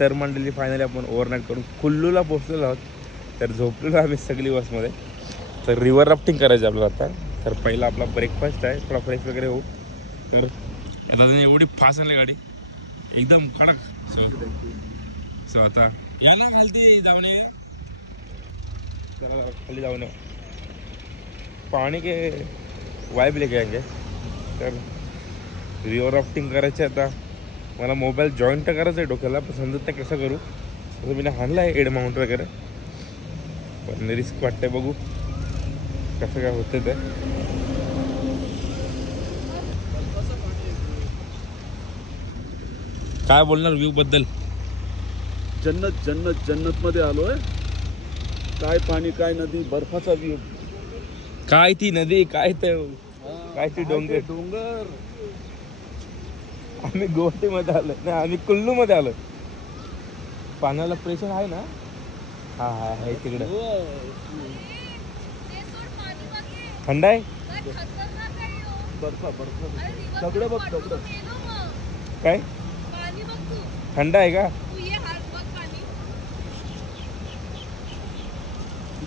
तर मंडळी फायनली आपण ओव्हरनाईट करून कुल्लूला पोहोचलेलो आहोत. तर झोपलेलो आम्ही सगळी बसमध्ये. तर रिव्हर राफ्टिंग करायचं आपल्याला आता. तर पहिला आपला ब्रेकफास्ट आहे, थोडा फ्रेश वगैरे होऊ. तर आता एवढी फास्ट आली गाडी एकदम कडक. सो आता याला खालती जाऊन ये, खाली जाऊन पाणी के वाईब लेके आएंगे. तर रिव्हर राफ्टिंग करायचं आता. मला मोबाईल जॉईंट तर करायचं आहे डोक्याला, पण समजत नाही कसं करू. असं मी हाणला आहे एड माउंट वगैरे, पण रिस्क वाटतंय. बघू कसं काय होतं ते. काय बोलणार व्ह्यू बद्दल? जन्नत जन्नत जन्नत मध्ये आलोय. काय पाणी, काय नदी, बर्फाचा व्ह्यू. काय ती नदी, काय ते, काय ती डोंगर. डोंगर. आम्ही गुवाहाटीमध्ये आलो नाही, आम्ही कुल्लू मध्ये आलो. पाण्याला प्रेशर आहे ना? हा हा आहे तिकडे. थंड आहे. बर्फा बर्फा दगड बघ, दगड. काय थंड आहे का?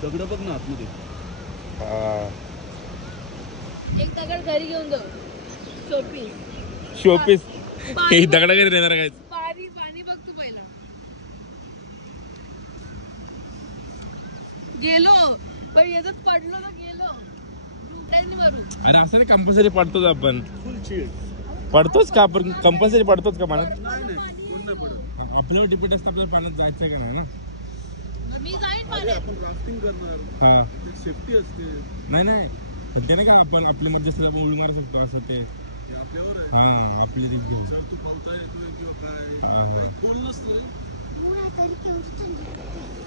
दगड बघ ना आतमध्ये. हा, एक दगड घरी घेऊन जाऊ. शोपीस. हे दगड घरी देणार काय? पाणी पाणी बघ तू पहिला. गेलो पण याच्यात पडलो तर गेलो. अरे असं नाही, कंपल्सरी पडतोच आपण. फुल चिल. पडतोच का आपण? कंपल्सरी पडतोच का पाण्यात? नाही नाही, कोण नाही पडत. आपल्यावर डिपेंड असतं आपल्याला पाण्यात जायचं का नाही ना. मी जाईन अरे आपण राफ्टिंग करणार, हा सेफ्टी असते. नाही नाही, पण ते नाही का आपण आपली मर्जी असते, आपण उडी मारू शकतो असं ते. ते आपल्यावर आहे. हा, आपली रिस्क घेऊ. जर तू पावता येतोय किंवा काय, हा, हा. काही खोल नसतं.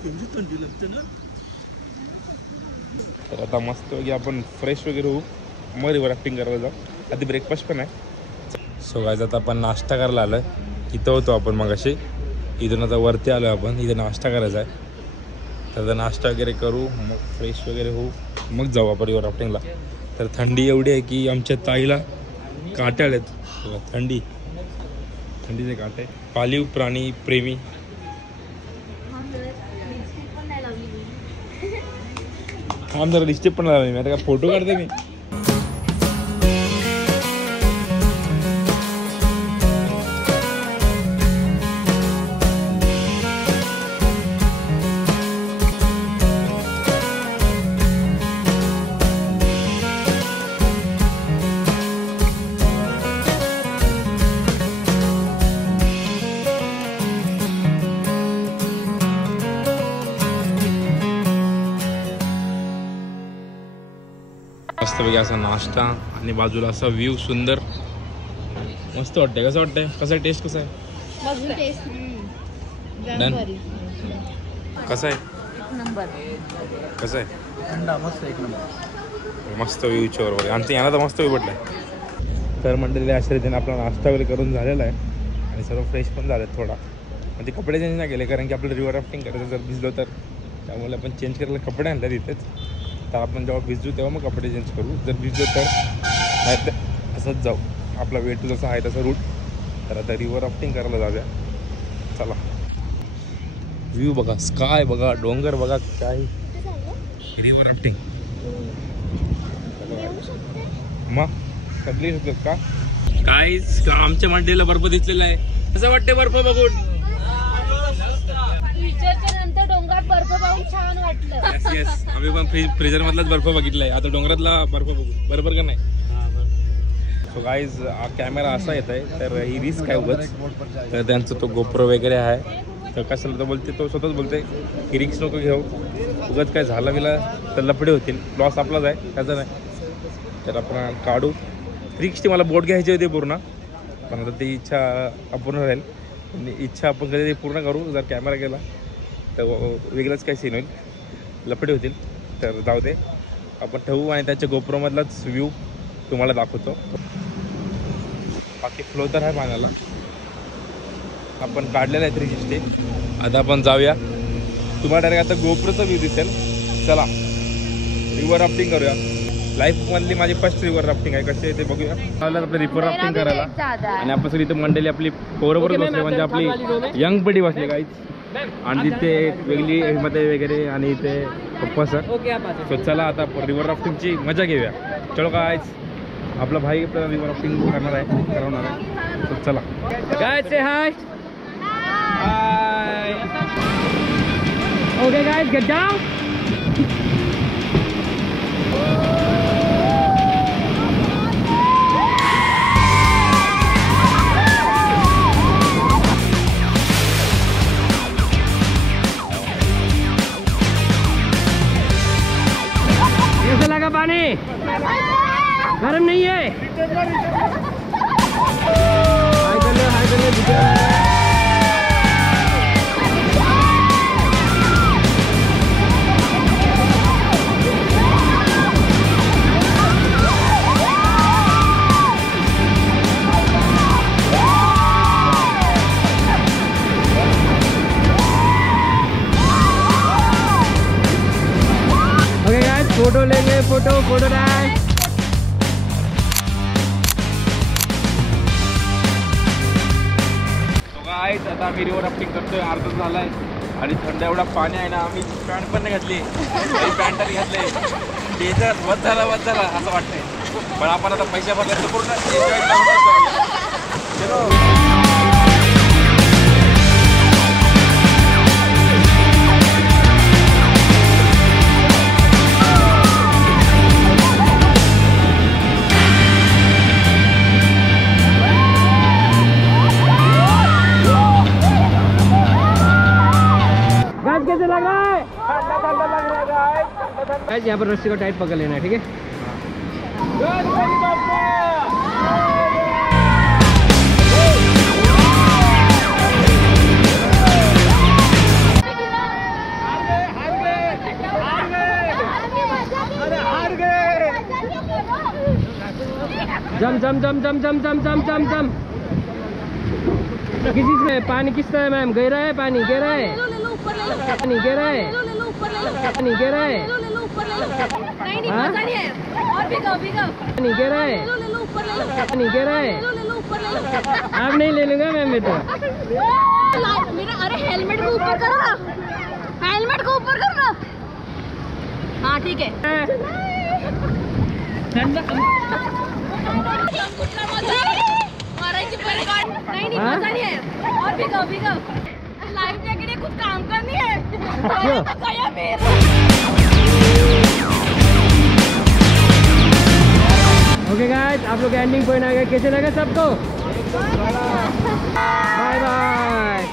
केवढी थंडी लागते ना. तर आता मस्त की आपण फ्रेश वगैरे होऊ, मग रिव्हर राफ्टिंग करायला जाऊ. आधी ब्रेकफास्ट पण आहे. सो गाईज आता आपण नाश्ता करायला आलो आहे. इथं होतो आपण मग अशी, इथून आता वरती आलो आहे आपण. इथं नाश्ता करायचा आहे. तर आता नाश्ता वगैरे करू, मग फ्रेश वगैरे होऊ, मग जाऊ आपण रिव्हर राफ्टिंगला. तर थंडी एवढी आहे की आमच्या ताईला काटे आलेत. थंडीचे काटे. पाळीव प्राणी प्रेमी. थांब जरा, लिस्टिप पण लावली मी. आता काय फोटो काढते मी. मस्तपैकी असा नाश्ता आणि बाजूला असा व्ह्यू सुंदर. मस्त वाटतंय. कसं वाटतंय? कसं टेस्ट कसं आहे? डन. कसं आहे? कसं आहे? मस्त एक नंबर. मस्त व्ह्यूच्या बरोबर. आमच्या यांना तर मस्त व्ह्यू भेटलाय. तर मंडळी अशा रीतीने आपला नाश्ता वगैरे करून झालेला आहे आणि सर्व फ्रेश पण झालं थोडा. म्हणजे कपडे चेंज नाही केले, कारण की आपलं रिव्हर राफ्टिंग करायचं जर भिजलो तर, त्यामुळे आपण चेंज करायला कपडे आणले तिथेच. तर आपण जेव्हा भिजू तेव्हा मग कपडे चेंज करू. जर भिजलो तर नाही तर असंच जाऊ. आपला वेट जसं आहे तसं रूट. तर आता रिव्हर राफ्टिंग करायला जाऊया. चला. व्ह्यू बघा, स्काय बघा, डोंगर बघा, काय रिव्हर राफ्टिंग. मग सगळी शकतात का? काहीच आमच्या मांडीला बर्फ दिसलेला आहे. कसं वाटते बर्फ बघून? नंतर डोंगरात बर्फ पाहून छान वाटलं. येस येस, आम्ही पण फ्रीजर मधलाच बर्फ बघितलाय. आता डोंगरातला बर्फ बघू. बरोबर का नाही? सो गाईज कॅमेरा असा येत आहे, तर ही रिस्क आहे उगाच. तर त्यांचा तो गोप्रो वगैरे आहे. तर कशाला तर बोलते, तो स्वतःच बोलते की रिस्क नको घेऊ, उगाच काय झालं गेला तर लफडे होतील. लॉस आपलाच आहे, त्याचं नाही. तर आपण काढू. रिक्सची मला बोट घ्यायची होती पूर्ण, पण आता ती इच्छा अपूर्ण राहील. इच्छा आपण कधी पूर्ण करू. जर कॅमेरा गेला तर वेगळंच काही सीन होईल, लफडे होतील. तर जाऊ दे, आपण ठेवू आणि त्याच्या गोप्रोमधलाच व्ह्यू तुम्हाला दाखवतो. बाकी फ्लो तर आहे पाण्याला. आपण काढलेला आहे 360. आता आपण जाऊया. तुम्हाला डायरेक्ट आता गोप्रोचा व्ह्यू दिसेल. चला रिव्हर राफ्टिंग करूया. लाईफ मधली माझी फर्स्ट रिव्हर राफ्टिंग आहे. कशी आहे ते बघूया. आपलं रिव्हर राफ्टिंग करायला आणि आपण सगळी इथं मंडळी आपली पोरबरोबर बसले म्हणजे आपली यंग पिढी बसली काहीच आणि तिथे वेगळी मध्ये वगैरे आणि इथे पप्पा सर. सो चला आता रिव्हर राफ्टिंगची मजा घेऊया. चलो गाईज आपला भाई आपल्याला रिव्हर राफ्टिंग करवणार आहे. सो चला guys say hi. Hi. Okay guys get down. कैसा लगा पानी? गरम नहीं है? हाय कर लो, हाय कर लो. ओके गाइस फोटो लेंगे. Photo dance. गाइस आता आम्ही रिव्हर राफ्टिंग करतोय. अर्धा झालाय आणि थंड एवढा पाणी आहे ना. आम्ही पॅन्ट पण नाही घातली, पॅन्ट तरी घातले. डेजर वध झाला असं वाटतंय. पण आपण आता पैसे भरले तर पूर्ण एन्जॉय करू. कैसे लग रहा है? ठंडा लग रहा है गाइस. यहाँ पर रस्सी को टाइट पकड़ लेना है. ठीक है. जम जम जम जम जम जम जम जम जम. किस चीज में पानी किस तरह मैम? गहरा है पानी? गहरा है पानी? गहरा है पानी? गहरा है? पानी गहरा है? पानी गहरा है? आप नहीं ले लूंगा मैम. मैं तो मेरा. अरे हेलमेट को ऊपर करो ना. हेलमेट को ऊपर करो ना. हाँ ठीक है. नहीं मजा नहीं है. और भीगो. लाइफ जैकेट है, कुछ काम का नहीं है. गया मेरा. ओके गाइस आप लोग एंडिंग पॉइंट आ गए. कैसे लगा सबको? Bye bye.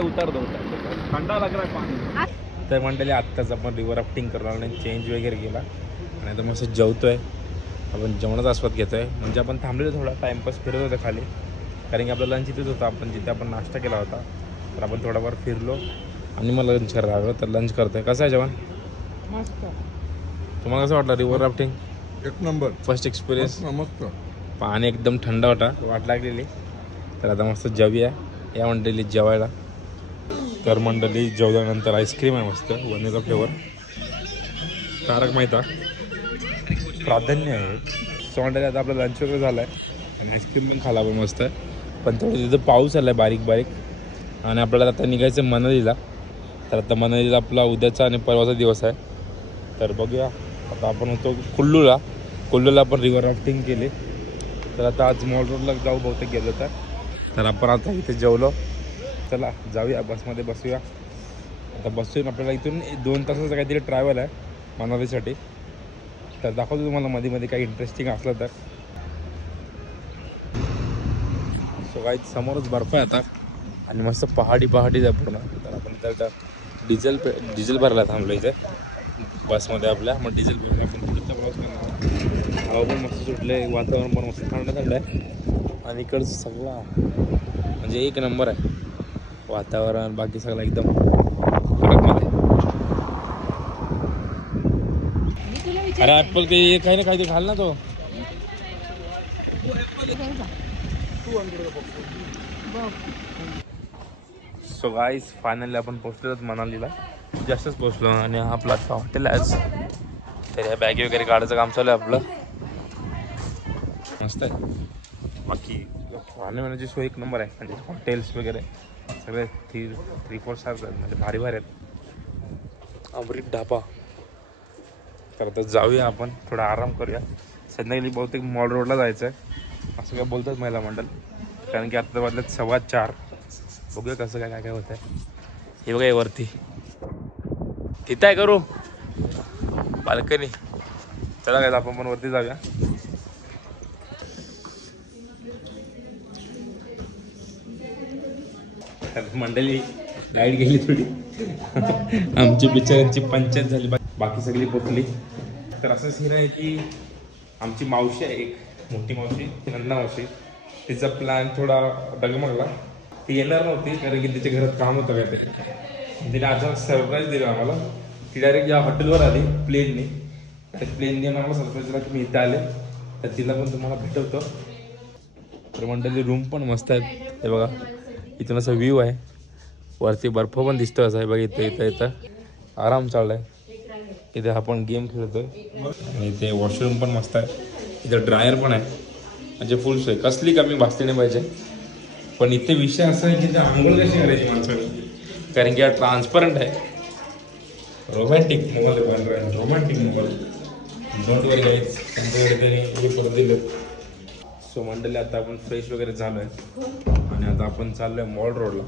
उतर दो. ठंडा लग रहा है पानी. तर मंडळी आत्ताच आपण रिव्हर राफ्टिंग करणार आणि चेंज वगैरे केला आणि आता मस्त जेवतोय. आपण जेवणाचा आस्वाद घेतोय. म्हणजे आपण थांबलेलो थोडा टाइमपास फिरत होतो खाली, कारण की आपला लंच इथेच होता. आपण जिथे आपण नाश्ता केला होता तर आपण थोडाफार फिरलो आणि मग लंच करायला लागलो. तर लंच करतोय. कसं आहे जेवण? मस्त. तुम्हाला कसं वाटलं रिव्हर राफ्टिंग? एक नंबर. First experience. मस्त. पाणी एकदम थंड होता, वाट लागलेली. तर आता मस्त जेवूया. या मंडळी जेवायला. तर मंडळी जेवल्यानंतर आईस्क्रीम आहे मस्त वनीला फ्लेवर. तारक मेहता प्राधान्य आहे. सो मंडळी आता आपलं लंच वगैरे झालं आहे आणि आईस्क्रीम पण खाला पण मस्त. पण थोडं तिथं पाऊस आला आहे बारीक आणि आपल्याला आता निघायचं मनालीला. तर आता मनालीला आपला उद्याचा आणि परवाचा दिवस आहे. तर बघूया. आता आपण होतो कुल्लूला आपण रिव्हर राफ्टिंग केली. तर आता आज मॉल रोडला जाऊ बहुतेक गेलो तर आपण आता इथे जेवलो. चला जाऊया बसमध्ये बसूया. आता बसून आपल्याला इथून 2 तासाचं काहीतरी ट्रॅव्हल आहे मनालीसाठी. तर दाखवतो तुम्हाला मध्ये काही इंटरेस्टिंग असलं तर. सो काही समोरच बर्फ आहे आता आणि मस्त पहाडी आहे पूर्ण. तर आपण तर डिझेल भरायला थांबलो इथे बसमध्ये आपल्या. मग डिझेल भरून आपण पुढचा प्रवास करणार. हवा पण मस्त सुटले, वातावरण पण मस्त थंड आहे आणि इकडचं सगळं म्हणजे एक नंबर आहे वातावरण. बाकी सगळं एकदम कडकमध्ये. अरे ॲपल काही काही ना काही ते घाल ना तो. सो गाईस फायनली आपण पोहोचलो मनालीला जास्तच पोचलो आणि आपला हॉटेल आहे आज. तर ह्या बॅगी वगैरे काढायचं काम चालू आहे आपलं. मस्त आहे. बाकी राहण्याची सोय एक नंबर आहे. म्हणजे हॉटेल्स वगैरे सगळे 3-4 स्टार्स आहेत. म्हणजे भारी भारी आहेत. अमृत ढाबा. तर आता जाऊया आपण, थोडा आराम करूया. संध्याकाळी बहुतेक मॉल रोडला जायचं आहे असं काय बोलतात महिला मंडळ. कारण की आता वाजल्यात 4:15. बघूया कसं काय काय होत आहे. हे बघा वरती तिथं आहे करू बाल्कनी. चला काय आपण पण वरती जाऊया. मंडळी लाईट गेली थोडी. आमची बिचाऱ्यांची पंचायत झाली. बाकी सगळी पोचली. तर असं सीन आहे की आमची मावशी आहे एक मोठी मावशी, नंदा मावशी. तिचा प्लॅन थोडा डगमगला. ती येणार नव्हती कारण की तिच्या घरात काम होतं काय ते. तिने अचानक सरप्राईज दिलं आम्हाला. ती डायरेक्ट या हॉटेलवर आली प्लेनने. त्या प्लेनने आम्हाला सरप्राईज दिला की मी इथे आले. तर तिला पण तुम्हाला भेटवतो. तर मंडळी रूम पण मस्त आहेत. हे बघा इथून असं व्ह्यू आहे. वरती बर्फ पण दिसतो असा आहे बघा. इथं आराम चाललाय. इथे आपण गेम खेळतोय. आणि इथे वॉशरूम पण मस्त आहे. इथं ड्रायर पण आहे. म्हणजे फुल सोय, कसली कमी भासली नाही पाहिजे. पण इथे विषय असा आहे की ते आंघोळ कशी करायची माणसाने. कारण की हा ट्रान्सपरंट आहे. Romantic mobile. Romantic mobile don't worry guys. हे परत दिलं. सो मंडळी आता आपण फ्रेश वगैरे झालो आहे आणि आता आपण चाललो आहे मॉल रोडला.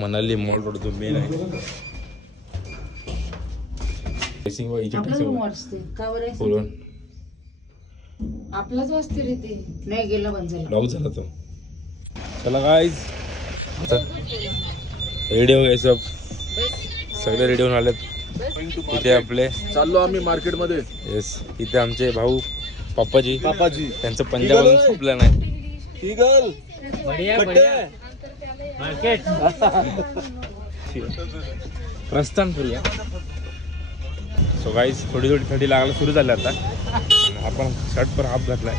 मनाली मॉल रोड जो मेन आहे. आपलाच वाजते रे ते. नाही गेला बंद झाला. लॉक झाला तो. चला गाईज रेडी हो गए सब. सगळे रेडी होऊन आलेत. इथे आपले चाललो आम्ही मार्केट मध्ये. येस इथे आमचे भाऊ पापाजी. त्यांचं पंजाब संपलं नाही. प्रस्थान करूया. सो गाईज थोडी थंडी लागायला सुरू झाली आता. आपण शर्ट पर हाफ घातलाय.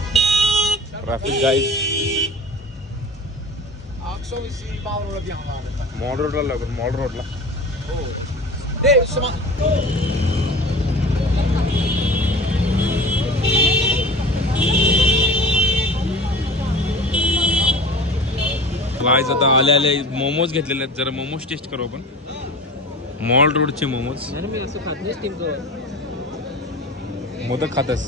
ट्रॅफिक गाईज मॉल रोडला लागून मॉल रोडला. गाईज आता आले मोमोज घेतलेले आहेत. जरा मोमोज टेस्ट करू आपण. मॉल रोडचे मोमोज. मोदक खातस.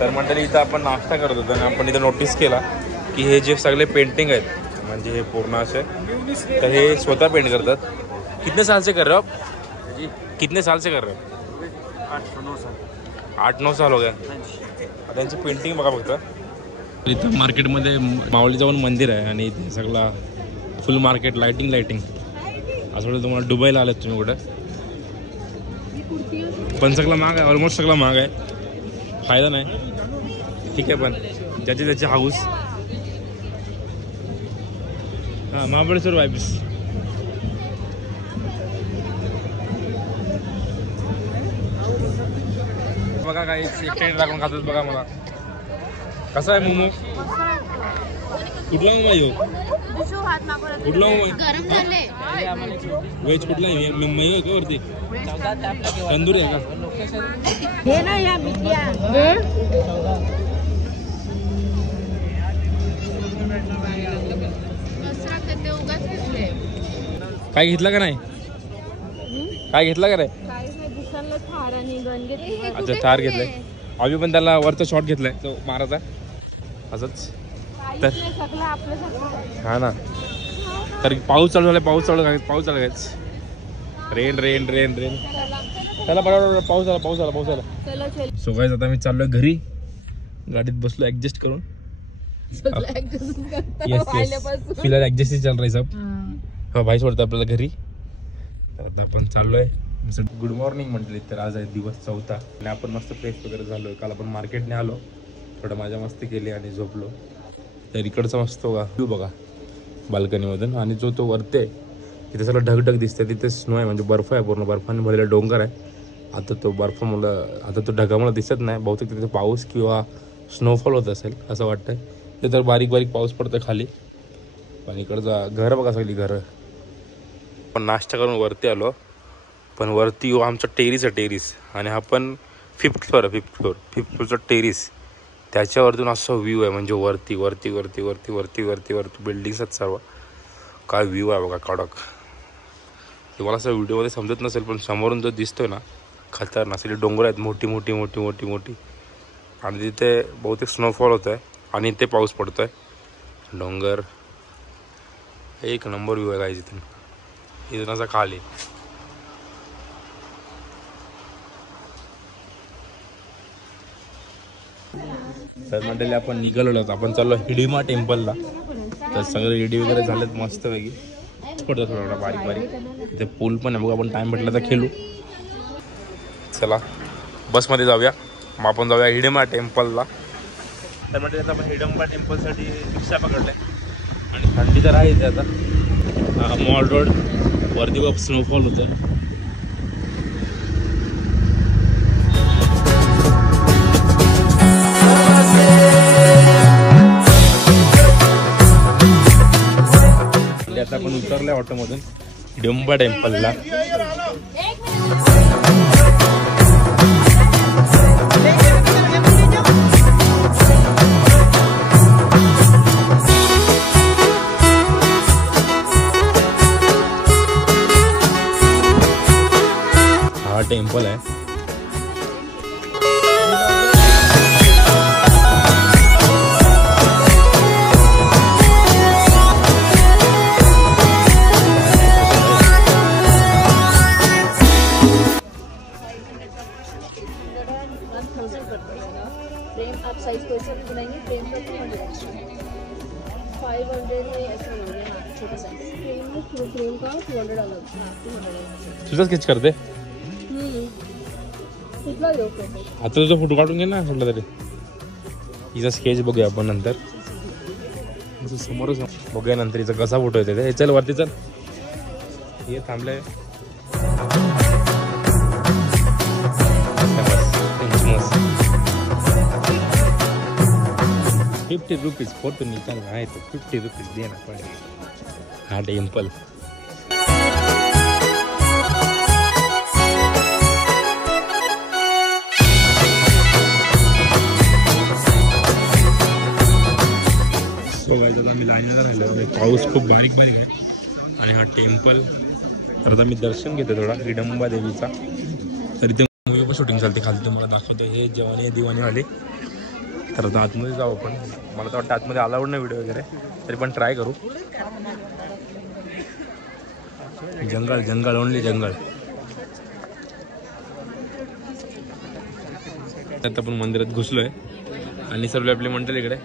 तर मंडळी इथं आपण नाश्ता करत होतो आणि आपण इथं नोटीस केला की हे जे सगळे पेंटिंग आहेत म्हणजे हे पूर्ण असे तर हे स्वतः पेंट करतात. कितने साल से कर रहे हो आप? कितने साल से कर रहे हो? 8-9 साल हो गया. त्यांची पेंटिंग बघा फक्त. इथं मार्केटमध्ये माऊली जाऊन मंदिर आहे आणि इथे सगळा फुल मार्केट लाइटिंग असं वाटतं तुम्हाला दुबईला आलेत तुम्ही कुठं. पण सगळं महाग आहे. ऑलमोस्ट सगळं महाग आहे. फायदा नाही ठीक आहे. पण ज्याची त्याची हाऊस. हां महाबळेश्वर वाईब्स. बघा काही एक टाकून खातोच बघा. मला कसा आहे मोमो? कुठला मोमो आहे? कुठला मोमो? व्हेज कुठला आहे? मुंबई आहे का वरती? तंदुरी आहे का? काय घेतला का नाही? काय घेतला का नाही? अच्छा थार घेतलाय. आम्ही पण त्याला वरचा शॉट घेतलाय तो माराचा असंच. तर हा ना. तर पाऊस चालू झालाय. पाऊस चालू काय रेन रेन रेन रेन. त्याला बरोबर पाऊस आला. सो गाईज आता मी चाललोय घरी. गाडीत बसलो ऍडजस्ट करून. फिलहाल ऍडजस्ट ही चल रही सब. हा भाई सोडतो आपल्याला घरी. तर आता आपण चाललोय. गुड मॉर्निंग म्हटली. तर आज आहे दिवस 4था आणि आपण मस्त फ्रेश वगैरे झालो. काल आपण मार्केटने आलो. थोडं मजा मस्ती केली आणि झोपलो. तर इकडचा मस्त व्ह्यू बघा बाल्कनीमधून. आणि जो तो वरते तिथे सगळं ढगढग दिसते. तिथे स्नो आहे म्हणजे बर्फ आहे. पूर्ण बर्फाने भरलेला डोंगर आहे. आता तो ढगामुळे दिसत नाही. बहुतेक तिथे पाऊस किंवा स्नोफॉल होत असेल असं वाटतंय. ते तर बारीक बारीक पाऊस पडतोय खाली. पण इकडचा घर बघा, सगळी घरं. पण नाश्ता करून वरती आलो. पण वरती आमचा टेरिस आहे, टेरिस. आणि हा पण 5th फ्लोअरचा टेरिस. त्याच्यावरतून असं व्ह्यू आहे, म्हणजे वरती वरती वरती वरती वरती वरती वरती बिल्डिंग्स आहेत सर्व. काय व्ह्यू आहे बघा, कडक. तुम्हाला असं व्हिडिओमध्ये समजत नसेल, पण समोरून जो दिसतोय ना, खतरनाक. सगळी डोंगर आहेत, मोठी मोठी मोठी मोठी मोठी. आणि तिथे बहुतेक स्नोफॉल होत आहे आणि इथे पाऊस पडतो आहे. डोंगर एक नंबर व्ह्यू आहे काय इथून असा खाली. तर मंडळी आपण निघालो होतो, आपण चाललो हिडिमा टेम्पलला. तर सगळे रेडी वगैरे झालेत मस्तपैकी. पडतो थोडा बारीक बारीक. इथे पूल पण आहे बघा, आपण टाइम भेटला तर खेळू. चला बसमध्ये जाऊया, मग आपण जाऊया हिडिमा टेम्पलला. तर म्हणजे आता आपण हिडिंबा टेम्पलसाठी रिक्षा पकडल्या. आणि थंडी तर आहे इथे आता. मॉल रोड वरती खूप स्नोफॉल होतं. आता आपण उतरल्या ऑटोमधून हिडिंबा टेम्पलला. हा टेम्पल आहे. फ्रेम आप साइज कोई सा भी बनाएंगे, फ्रेम का 200 एक्स्ट्रा, 500 में ऐसा बनाओगे. हाँ छोटा साइज फ्रेम में, फ्रेम का 200 अलग. हाँ 200 तुझं स्केच करते कुठला देऊ फोटो. आता तुझा फोटो काढून घे ना कुठला तरी. हिचा स्केच बघूया आपण नंतर. समोरच बघूया नंतर हिचा कसा फोटो येते ते. चल वरती चल. हे थांबले. 50 रुपीज फोटो निकाल आहे तो. 50 रुपीज देना पडेगा. हा टेम्पल. सो गाइस आता मी लाईनला राहिलो. पाऊस खूप बारीक बारीक आहे. आणि हा टेम्पल. तर आता मी दर्शन घेतो थोडा हिडिंबा देवीचा. तर इथे मूवी पण शूटिंग चालते खाली, तुम्हाला दाखवतो. हे जवानी दिवाणीवाले. तर आता आतमध्ये जाऊ आपण. मला तर वाटतं आतमध्ये अलाउड नाही व्हिडिओ वगैरे, तरी पण ट्राय करू. जंगल जंगल ओनली जंगल. आता आपण मंदिरात घुसलोय आणि सर्व आपली मंडळी इकडे.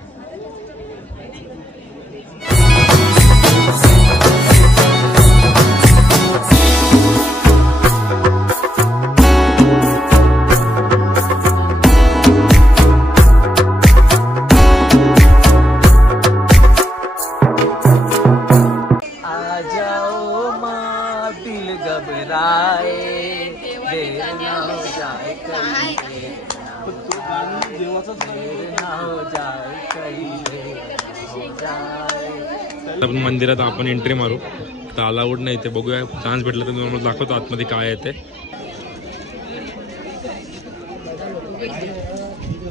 आपण मंदिरात आपण एंट्री मारू. तर अलाउड नाही ते. बघूया चान्स भेटला तर तुम्हाला दाखवतो आतमध्ये काय आहे ते.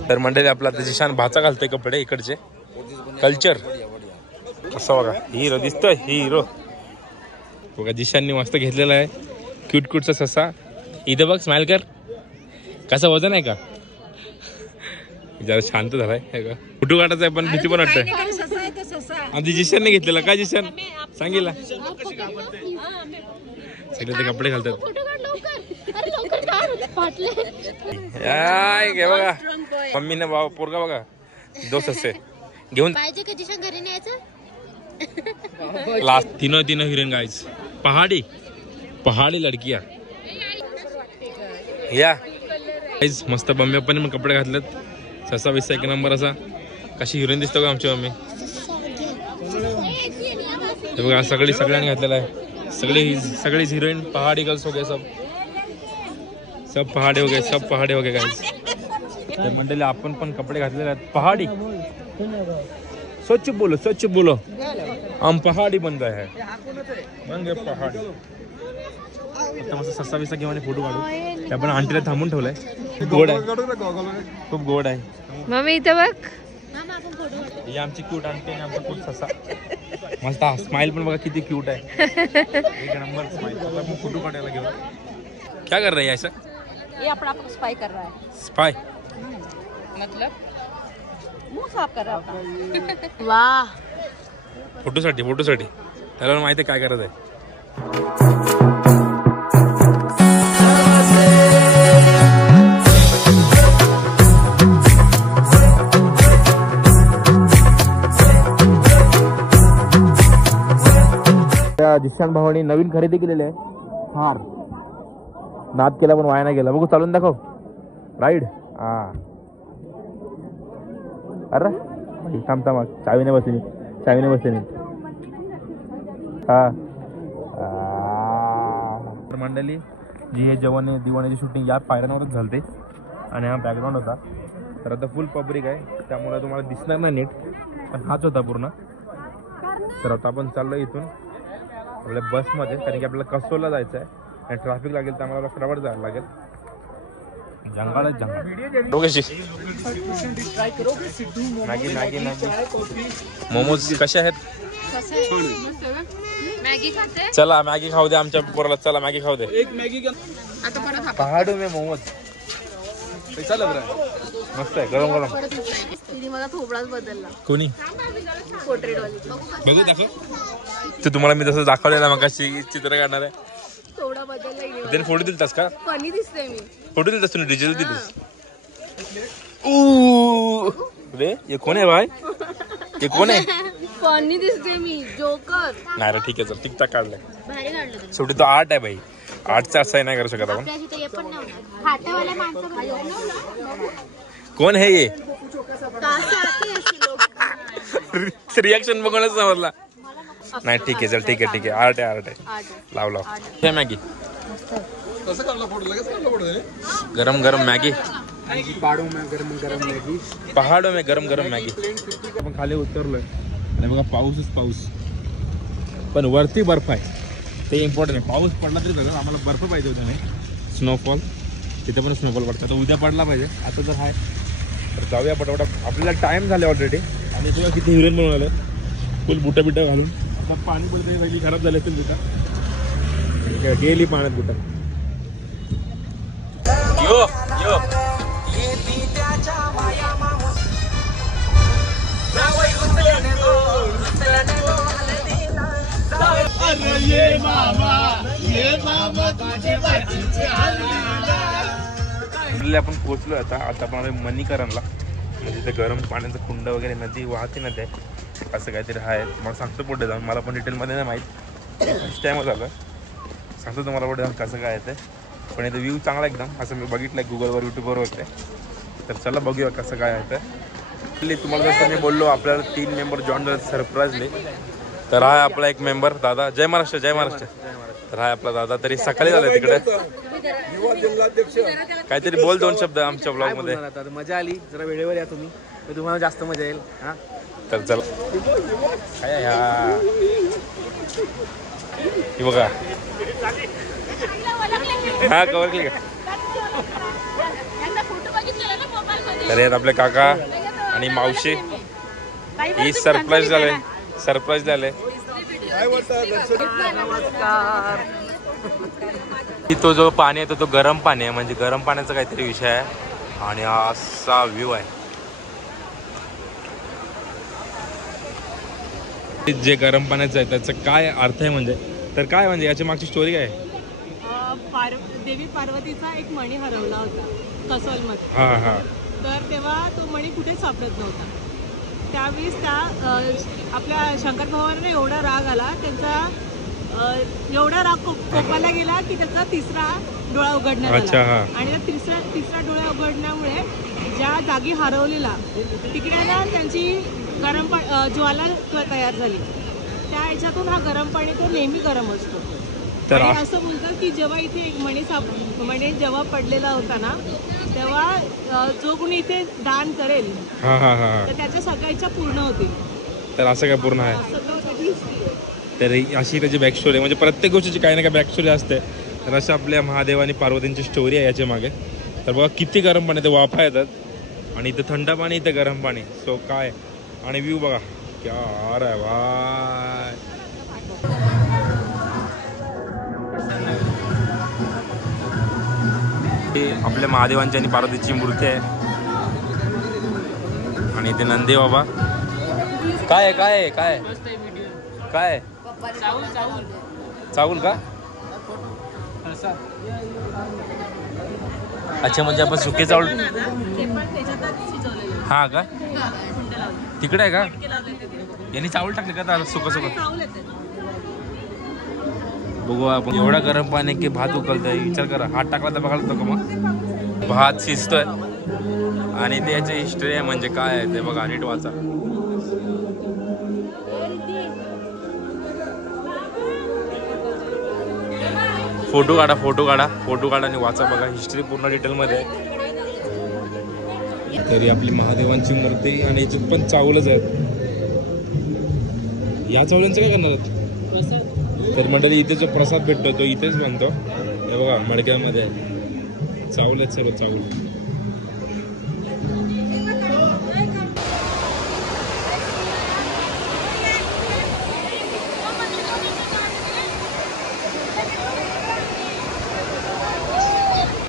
तर मंडळी आपला आता जिशान भाचा घालतोय कपडे इकडचे कल्चर. असं बघा हिरो दिसतोय, हिरो बघा. जिशाननी मस्त घेतलेला आहे क्यूट क्यूटचा ससा. इथे बघ स्माइल कर. कसं वजन आहे का? जरा शांत झालाय का? फोटो काढायचा आहे पण भीती पण वाटतंय. आधी जिशानने घेतलेला काय? जिशान सांगितला सगळे ते कपडे घालतात. बघा मम्मीने बाबा पोरगा बघा 2 ससे घेऊन पाहिजे का जिशान घरी न्यायचं. लास्ट तीनों हिरोइन गाइस. पहाड़ी लड़कियां या गाइस. मस्त मम्मी पप्पाने मग कपडे घातलेत. ससा विसा एक नंबर असा. कशी हिरोईन दिसतो का आमची मम्मी. हे बघा सगळ्यांनी घातलेला आहे. सगळीच हिरोईन. पहाड़ी गर्ल्स हो गए सब पहाड़ी हो गए गाइस. तर मंडळी आपण पण कपडे घातलेले आहेत पहाड़ी. स्वच्छ बोलो हम पहाड़ी बन गए हैं पहाड़ी. आता मस्त सस्ता बिस्ता घेऊन आणि फोटो काढू. ते आपण आंटीला थांबून ठेवलंय. गोड आहे, खूप गोड आहे. मम्मी इथं बघ. ही आमची क्यूट आंटी आणि आमचा खूप ससा. मस्त स्माइल पण बघा किती क्यूट आहे. एक नंबर स्माइल. आता आपण फोटो काढायला घेऊ. क्या कर रही है ऐसा? ये अपना आपको स्पाई कर रहा है. स्पाय मतलब मुंह साफ कर रहा है. वाह. फोटोसाठी त्याला माहिती काय करत आहे. जिशान भावानी नवीन खरेदी केलेली आहे. फार नाद केला पण वाया नाही गेला. बघू चालून दाखव. राईड. हा अरे थांब चावीने बसली हा. मंडळी जी हे दिवाण्याची शूटिंग या पायऱ्यांवरच झालते आणि हा बॅकग्राऊंड होता. तर आता फुल पब्लिक आहे त्यामुळे तुम्हाला दिसणार नाही नीट, पण हाच होता पूर्ण. तर आता आपण चाललो इथून आपल्या बसमध्ये, कारण की आपल्याला कसोलला जायचं आहे आणि ट्रॅफिक लागेल तर आम्हाला फटाफट जायला लागेल. जंगल मॅगी मोमोज कसे आहेत? मॅगी खाते. चला मॅगी खाऊ दे आमच्या पोराला. चला मॅगी खाऊ दे. एक मॅगी का आता परत पहाडो में मोमोज कैसा लग रहा है? मस्त आहे. गरम तिने मला थोबडाच बदलला. कोणी पोर्ट्रेट वाली बघू दाखव. ते तुम्हाला मी जसं दाखवलेलं मग चित्र काढणार आहे. थोडा बदलला. त्याने फोटो दिलतास का? फनी दिसते मी. फोटो दिलतास तुम्ही? डिजिटल दिलीस. रे ये कोण आहे भाई? ये कोण आहे? फनी दिसते मी. जोकर. नाही रे ठीक आहे. चल टिकटाक काढलाय. भारी काढलं. शेवटी तो आर्ट आहे भाई. आर्टचा असं नाही करू शकत आपण. कोण आहे ये? रिॲक्शन बघूनच समजला. नाही ठीक आहे. चल ठीक आहे. आर्ट आहे. लाव हे मॅगी. गरम मॅगी. पहाडो में गरम मॅगी. आपण खाली उतरलोय आणि बघा पाऊस पण वरती बर्फ आहे. ते इम्पॉर्टंट आहे. पाऊस पडला तरी झालं, आम्हाला बर्फ पाहिजे होता नाही. स्नोफॉल तिथे पण स्नोफॉल पडतं. आता उद्या पडला पाहिजे. आता जर आहे तर जाऊया पटापट. आपल्याला टाइम झाले ऑलरेडी. आणि तुला किती हिरोईन बनवून आलं फुल बुटा घालून. आता पाणी पडते पहिली खराब झाले असेल तिथं. गेली पाण्यात बुटा. यो आपण पोहोचलो. आता आपण मणिकरणला. म्हणजे तिथे गरम पाण्याचं कुंड वगैरे नदी वाहते ना, ते असं काहीतरी आहे. मला सांगतो पुढे जाऊन. मला पण डिटेलमध्ये नाही माहीत. फर्स्ट टाईमच झालं. सांगतो तुम्हाला पुढे जाऊन कसं काय आहे ते. पण इथे व्ह्यू चांगला एकदम. असं मी बघितलं आहे गुगलवर यूट्यूबवर वगैरे. तर चला बघूया कसं काय आहे ते. तुम्हाला जसं मी बोललो आपल्याला 3 मेंबर जॉईन झाले सरप्राईजली. तर हा आपला एक मेंबर दादा. जय महाराष्ट्र. तर हा आपला दादा. तरी सकाळी झालं तिकडे. काहीतरी बोल 2 शब्द आमच्या ब्लॉग मध्ये. मजा आली. जरा वेळेवर या तुम्ही, तुम्हाला जास्त मजा येईल. हा तर चला. काय हे बघा. हा कवर क्लिक. तर यात आपले काका आणि मावशी. ही सरप्राईज झाले. तो जो पाणी आहे तो गरम पाणी आहे. म्हणजे गरम पाण्याचा काहीतरी विषय आहे. आणि असा व्ह्यू आहे. जे गरम पाण्याचं आहे त्याचं काय अर्थ आहे म्हणजे, तर काय म्हणजे याच्या मागची स्टोरी काय आहे? देवी पार्वतीचा एक मणी हरवला होता कसोलमध्ये. हा. तर तेव्हा तो मणी कुठेच सापडत नव्हता. त्यावेळेस आपल्या शंकर भगवानांना एवढा राग आला. त्यांचा एवढा राग कोपाला गेला की त्याचा 3रा डोळा उघडण्यात आला. आणि त्या तिसरा डोळा उघडण्यामुळे ज्या जागी हरवलेला तिकडे ना त्यांची गरम ज्वाला तयार झाली. त्या ह्याच्यातून हा गरम पाणी तो नेहमी गरम असतो. आणि असं बोलतात की जेव्हा इथे एक मणी जेव्हा पडलेला होता ना, तेव्हा जो कोणी इथे दान करेल तर त्याच्या सगळ्या इच्छा पूर्ण होतील. तर असं काय पूर्ण आहे. तर अशी त्याची बॅक स्टोरी आहे, म्हणजे प्रत्येक गोष्टीची काही ना काही बॅक स्टोरी असते. तर अशा आपल्या महादेव आणि पार्वतींची स्टोरी आहे याच्या मागे. तर बघा किती गरम पाणी, ते वाफा येतात आणि इथं थंड पाणी, इथं गरम पाणी. सो काय आणि व्ह्यू बघा क्या आ रहा है भाई. हे आपल्या महादेवांची आणि पार्वतीची मूर्ती आहे आणि इथे नंदी बाबा. काय आहे काय आहे काय काय चावल का. अच्छा म्हणजे आपण सुके चावल हा का तिकडे आहे का. यांनी चावल टाकले का आता सुक सुक. बघू आपण एवढा गरम पाणी की भात उकलतोय. विचार करा हात टाकला तर बघायला का मग भात शिजतोय. आणि त्याची हिस्ट्री आहे म्हणजे काय आहे ते बघा नीट वाचा. फोटो काढा आणि वाचा बघा हिस्ट्री पूर्ण डिटेलमध्ये. तरी आपली महादेवांची मूर्ती आणि याच्यात पण चावलंच आहे. या चावलांचं काय करणार आहेत. तर मंडळी इथे जो प्रसाद भेटतो तो इथेच बनतो. हे बघा मडक्यामध्ये चावल आहेत सर्व चावल.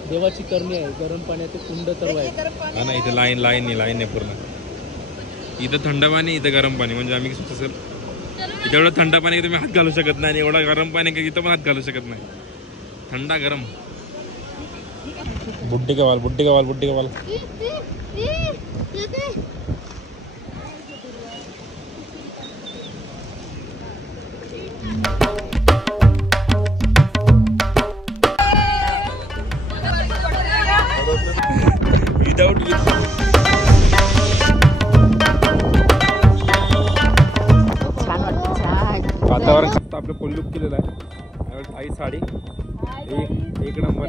देवाची करणी आहे. गरम पाण्याचे कुंड तर आहे. हा ना इथे लाईन आहे पूर्ण. इथं थंड पाणी इथं गरम पाणी. म्हणजे आम्ही सर इथे एवढं थंड पाणी की तुम्ही हात घालू शकत नाही आणि एवढा गरम पाणी की इथं पण हात घालू शकत नाही. थंडा गरम. बुड्डी का वाल. वातावरण फक्त आपलं फुल लुक केलेलं आहे. आई साडी एक नंबर.